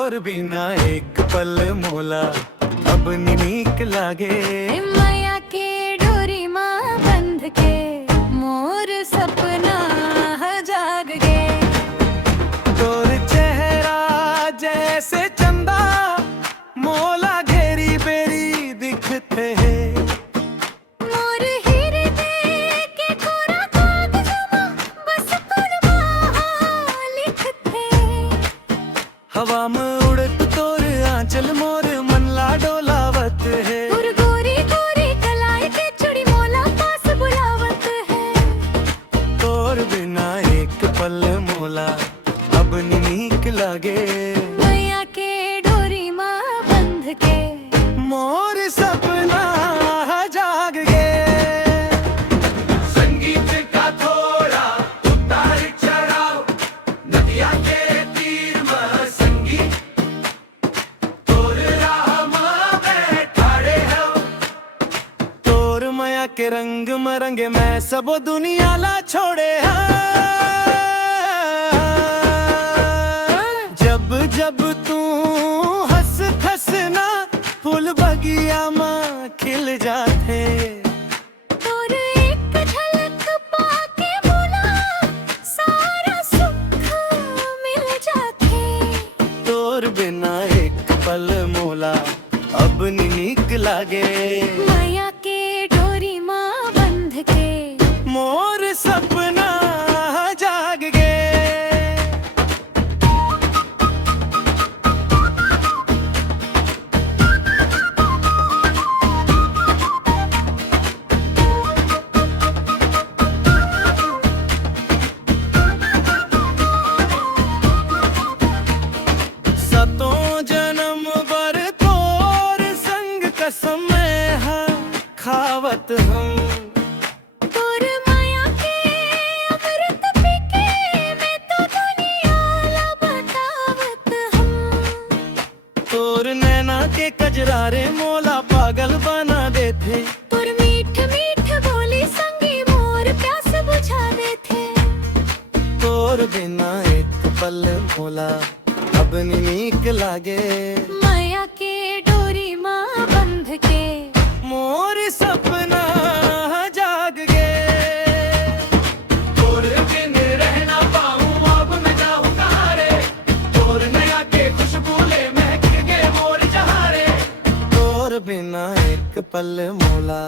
तोर बिना एक पल मोला अब नीक लागे। माया के डोरी माँ बंध के मोर सपना जाग गे। तोर चेहरा जैसे चंदा मोला घेरी बेरी दिखते है। मोर हीरे दे के कोरा कागज माँ बस फुलवा लिखते। हवा में उड़त तोर आंचल मोर मन ला डोलावत है। तोर गोरी गोरी कलाई के चूड़ी मोला पास बुलावत है। तोर बिना एक पल मोला अब नीक लागे। माया के डोरी माँ बंध के मोर सपना जाग गे। संगीत का थोड़ा उतार चढ़ाव नदिया के तीर में संगीत तोर राह में बैठाड़े हो। तोर माया के रंग में रंगे मैं सब दुनिया ला छोड़े हैं। जब जब तू हंस हंसना फूल बगिया माँ खिल जाते। तोर एक झलक पाके बोला सारा सुख मिल जाते। तोर बिना एक पल मोला अब नीक लागे। माया के डोरी माँ बंध के मोर सपना जाग गे। सतों जन्म बर तोर संग कसम है खावत हम। तोर माया के अमृत पी के मैं तो दुनिया ला बतावत हम। तोर नैना के कजरारे मोला पागल बना देते। तोर मीठ मीठ बोली संगी मोर प्यास बुझा देते। तोर बिना एक पल मोला अब नीक लागे। माया के डोरी माँ बंध के मोर सपना जाग गे। तोर बिन रह ना पाऊं अब मैं जाऊं कहाँ रे। तोर नया के खुशबू ले महक गे मोर जहाँ रे। तोर बिना एक पल मोला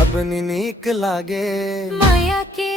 अब नीक लागे। माया के